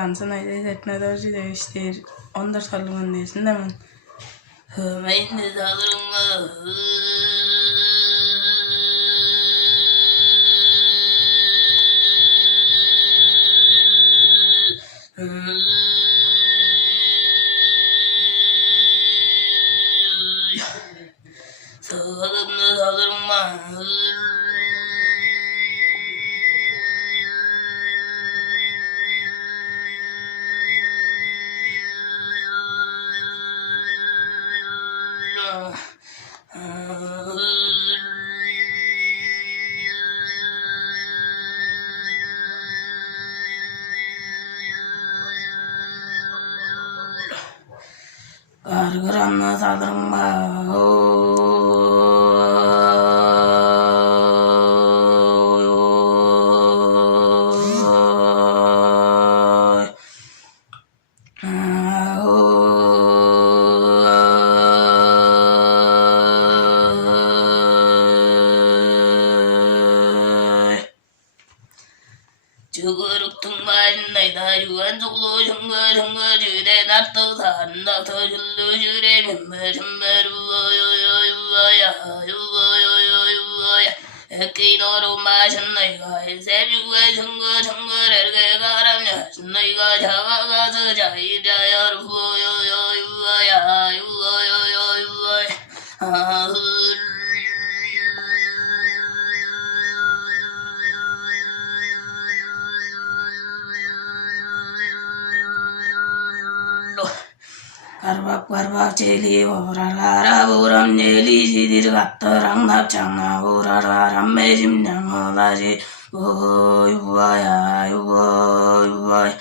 Fransa'nın etnedörcü değiştir. 14 kalımın değilsin değil mi? Hümeyni sağlığına. Sağlığına sağlığına. Gargıranlı saldırma. 주그룹 말나이다 유한속로 정거 주래 납도 산다 터줄로 주래 멤메름메루와야야야야야야 에끼너로 마셨나이가 세주에 정거를 가라냐 신나이가 자가가서 자이자야 루야야야야야야야 Karbak çeli orar buram neli jidir gattarang napçanga orar mecim nang olacı oy vay ay oy vay